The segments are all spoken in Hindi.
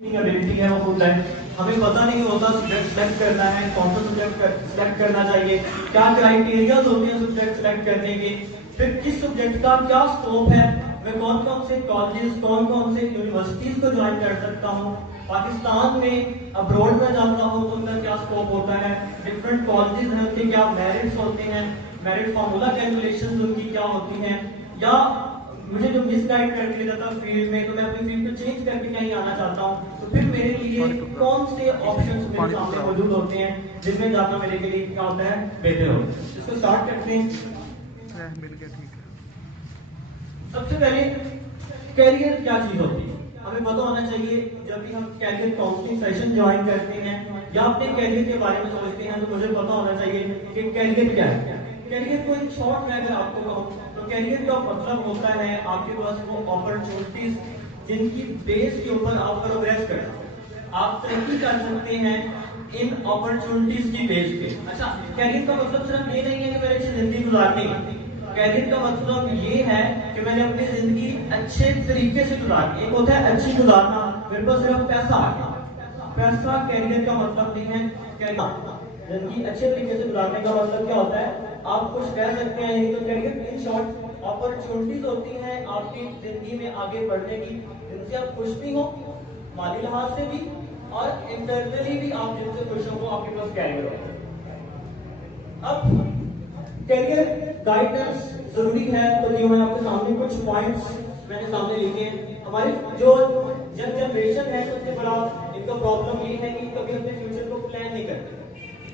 एबिलिटी है वो खुद है। हमें पता नहीं होता सब्जेक्ट सेलेक्ट करना है, कौन सा सब्जेक्ट सेलेक्ट करना चाहिए, क्या क्राइटेरियाज होते हैं सब्जेक्ट सेलेक्ट करने के, फिर किस सब्जेक्ट का क्या स्कोप है, मैं कौन कौन से कॉलेजेस कौन कौन से यूनिवर्सिटीज को ज्वाइन कर सकता हूँ, पाकिस्तान में अब्रॉड में जाता हूँ तो उनका क्या स्कोप होता है, डिफरेंट कॉलेजेस हैं उनके क्या मेरिट्स होते हैं, मेरिट फॉर्मूला कैलकुलेशन उनकी क्या होती हैं, या मुझे जो मिसगाइड कर दिया जाता है फील्ड में तो मैं अपनी फील्ड को चेंज करके कहीं आना चाहता हूँ, तो फिर मेरे लिए कौन से ऑप्शंस मेरे सामने मौजूद होते हैं जिनमें जाना मेरे के लिए क्या होता है बेहतर हो। इसको स्टार्ट करते हैं। मिल गया, ठीक है। सबसे पहले कैरियर क्या चीज होती है हमें पता होना चाहिए। जब भी हम कैरियर काउंसलिंग सेशन ज्वाइन करते हैं या अपने कैरियर के बारे में सोचते हैं तो मुझे पता होना चाहिए कि कैरियर क्या है। कैरियर को एक शॉर्ट में अगर आपको कहूँ तो कैरियर का मतलब होता है आपके पास वो अपॉर्चुनिटीज जिनकी बेस के ऊपर आप प्रोग्रेस कर सकते हैं, आप तरक्की कर सकते हैं इन अपॉर्चुनिटीज की बेस पे। अच्छा, कैरियर का मतलब सिर्फ ये नहीं है कि मैंने अच्छी जिंदगी गुजारनी है। कैरियर का मतलब ये है कि मैंने अपनी जिंदगी अच्छे तरीके से गुजारनी। एक होता है अच्छी गुजारना, मेरे पास सिर्फ पैसा आ गया, पैसा कैरियर का मतलब नहीं है। कैरियर जिंदगी अच्छे तरीके से गुजारने का मतलब क्या होता है, आप कुछ कह सकते हैं तो कैरियर इन शॉर्ट अपॉर्चुनिटीज होती हैं आपकी जिंदगी में आगे बढ़ने की, जिनसे आप खुश भी हो माली लिहाज से भी और इंटरनली भी आप जिनसे खुश हो वो आपके पास कैरियर हो। अब कैरियर गाइडेंस जरूरी है तो ये मैं आपके सामने कुछ पॉइंट्स मैंने सामने लिखे हैं। हमारी जो यंग जनरेशन है सबसे बड़ा इनका प्रॉब्लम ये है कि कभी अपने फ्यूचर को प्लान नहीं करते,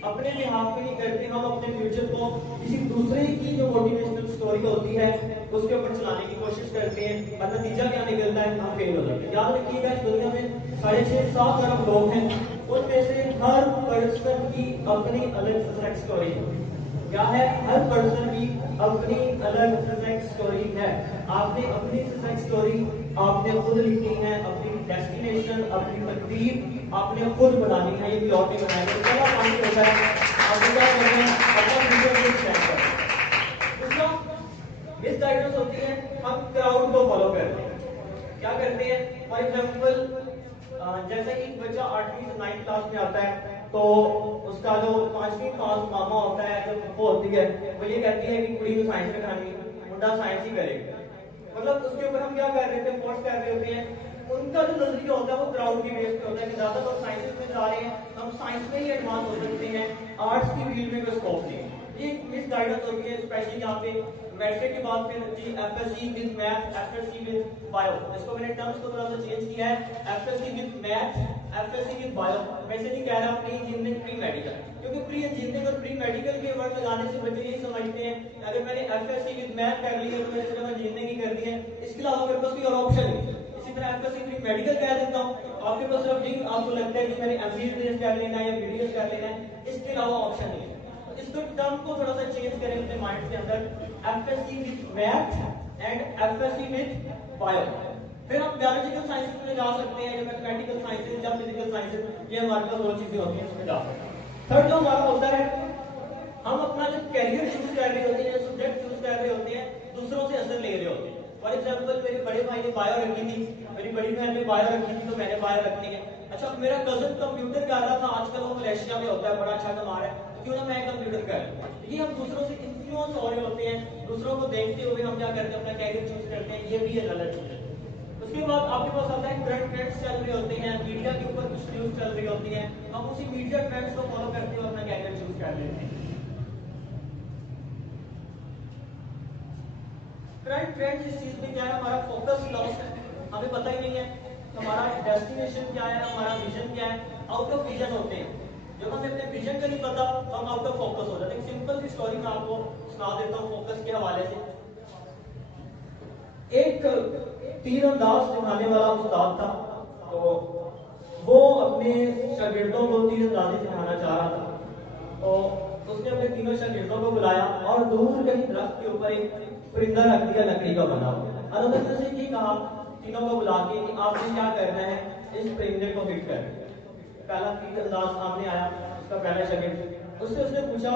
अपने लिहाज में नहीं करते। हम अपने फ्यूचर को किसी दूसरे की जो मोटिवेशनल स्टोरी होती है उसके ऊपर चलाने की कोशिश करते हैं और नतीजा क्या निकलता है, हम फेल हो जाते हैं। याद रखिएगा इस दुनिया में 6.5-7 अरब लोग हैं, उनमें से हर पर्सन की अपनी अलग सक्सेस स्टोरी है। क्या है, हर पर्सन की अपनी अलग सक्सेस स्टोरी है। आपने अपनी सक्सेस स्टोरी आपने खुद लिखनी है, अपनी डेस्टिनेशन अपनी तकदीर आपने खुद बनानी है, ये कोई और नहीं बनाएगा। पहला पॉइंट होता है आपको क्या करना है, अपना फ्यूचर को प्लान करना। दूसरा मिस गाइडेंस होती है, हम क्राउड को फॉलो करते हैं। क्या करते हैं, फॉर एग्जाम्पल जैसे कि बच्चा 8वीं से 9th क्लास में आता है तो उसका जो 5वीं पास मामा होता है जो फुप्पो होती है वो ये कहती है कि कुड़ी को साइंस में खानी, मुंडा साइंस ही करेगा। मतलब उसके ऊपर हम क्या कर रहे थे, फोर्स कर रहे होते हैं। उनका जो नजरिया होता है वो क्राउड की बेस पे होता है कि ज्यादा लोग साइंसेस में जा रहे हैं, हम साइंस में ही एडवांस हो सकते हैं, आर्ट्स की फील्ड में कोई स्कोप नहीं है। ये मिस गाइडेंस होती है, स्पेशली यहाँ पे मैट्रिक के बाद फिर जी FSc with math, FSc with bio. इसको मैंने टर्म्स को थोड़ा सा चेंज किया है, FSc with math, FSc with bio. वैसे नहीं कह रहा प्री इंजीनियरिंग प्री मेडिकल, क्योंकि प्री इंजीनियरिंग और प्री मेडिकल के वर्ड लगाने से बच्चे यही समझते हैं अगर मैंने एफएससी विद मैथ कर लिया तो मैंने सिर्फ इंजीनियरिंग ही कर दी है, इसके अलावा मेरे पास कोई और ऑप्शन नहीं। इसी तरह एफएससी प्री मेडिकल कह देता हूँ, आपके पास सिर्फ जी आपको लगता है कि मैंने एमबीबीएस कर लेना है या बीडीएस कर लेना है, इसके अलावा ऑप्शन नहीं है। इसको टर्म को थोड़ा सा चेंज करें अपने माइंड के अंदर, FSc with math and FSc with bio. फिर हम बायोलॉजिकल साइंसेस में जा सकते हैं या मैथमेटिकल साइंसेस या फिजिकल साइंसेस, ये हमारे पास दो चीजें होती हैं उसमें जा सकते हैं। थर्ड जो हमारा होता है, हम अपना जो कैरियर चूज कर रहे होते हैं, सब्जेक्ट चूज कर रहे होते हैं, दूसरों से असर ले रहे होते हैं। फॉर एग्जाम्पल मेरे बड़े भाई ने बायो रखी थी, मेरी बड़ी बहन ने बायो रखी थी तो मैंने बायो रखनी है। अच्छा, मेरा कजन कंप्यूटर कर रहा था, आजकल वो मलेशिया में होता है, बड़ा अच्छा कमा रहा है, तो क्यों ना मैं कंप्यूटर कर। ये हम दूसरों से इन्फ्लुएंस हो रहे होते हैं, दूसरों को देखते हुए हम क्या करते हैं, अपना कैरियर चूज करते हैं, ये भी एक गलत चीज है। उसके बाद आपके पास आता है करंट ट्रेंड्स चल रहे होते हैं, मीडिया के ऊपर कुछ न्यूज चल रही होती है, हम उसी मीडिया ट्रेंड्स को फॉलो करते हुए अपना कैरियर चूज कर लेते हैं। करंट ट्रेंड्स इस चीज में क्या है, हमारा फोकस लॉस है, हमें पता ही नहीं है हमारा डेस्टिनेशन क्या है, हमारा विजन क्या है, आउट ऑफ विजन होते हैं। जब हमें अपने विजन का नहीं पता तो हम आउट ऑफ फोकस हो जाते हैं। एक सिंपल सी स्टोरी मैं आपको सुना देता हूँ फोकस के हवाले से। एक तीरंदाज सिखाने वाला उस्ताद था, तो वो अपने शागिर्दों को तीरंदाजी सिखाना चाह रहा था। तो उसने अपने तीनों शागिर्दों को बुलाया और दूर कहीं दरख्त के ऊपर एक परिंदा रख दिया लकड़ी का बना हुआ। अलग से ये कहा तीनों को बुला के कि आपने क्या करना है, इस परिंदे को हिट कर। पहला तीरंदाज सामने आया, उसका पहला शागिर्द, उससे उसने पूछा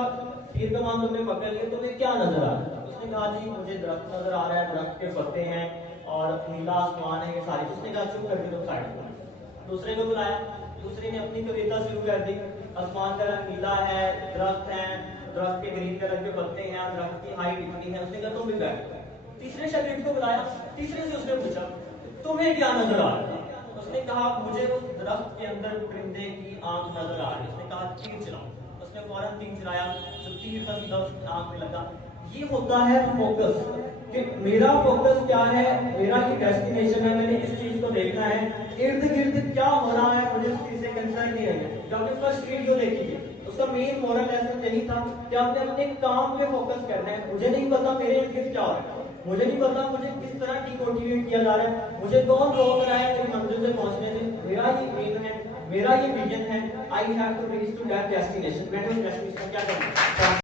तीर कमान तुमने पकड़ लिया, तुम्हें क्या नजर आ रहा है? उसने कहा जी मुझे दरख्त नजर आ रहा है, दरख्त के पत्ते हैं और नीला आसमान है, ये सारी। उसने कहा चुप करके तुम साइड हो। दूसरे को बुलाया, दूसरे ने अपनी कविता शुरू कर दी। आसमान का रंग नीला है, दरख्त है, दरख्त के ग्रीन कलर के पत्ते हैं, दरख्त की हाइट इतनी है। उसने कहा तुम भी बैठ। तीसरे शागिर्द को बुलाया, तीसरे से उसने पूछा तुम्हें क्या नजर आ रहा है? उसने कहा मुझे उस दरख्त के अंदर परिंदे की आंख नजर आ रही है। उसने कहा तीर चलाओ। उसने फौरन तीर चलाया, जो तीर था सीधा उसकी आंख में लगा। ये होता है फोकस, कि मेरा फोकस क्या है, मेरा ये डेस्टिनेशन है, मैंने इस चीज को देखना है। इर्द गिर्द क्या हो रहा है मुझे उस चीज से कंसर्न नहीं है। जो आपने फर्स्ट वीडियो देखी है उसका मेन मोरल लेसन यही था कि आपने अपने काम पे फोकस करना है। मुझे नहीं पता मेरे इर्द गिर्द क्या हो रहा है, मुझे नहीं पता मुझे किस तरह डिमोटिवेट किया जा रहा है, मुझे कौन रोक रहा है मेरी मंजिल से पहुंचने से। मेरा ये एम है, मेरा ये विजन है। I have to reach to that destination. मैंने उस डेस्टिनेशन क्या करना है।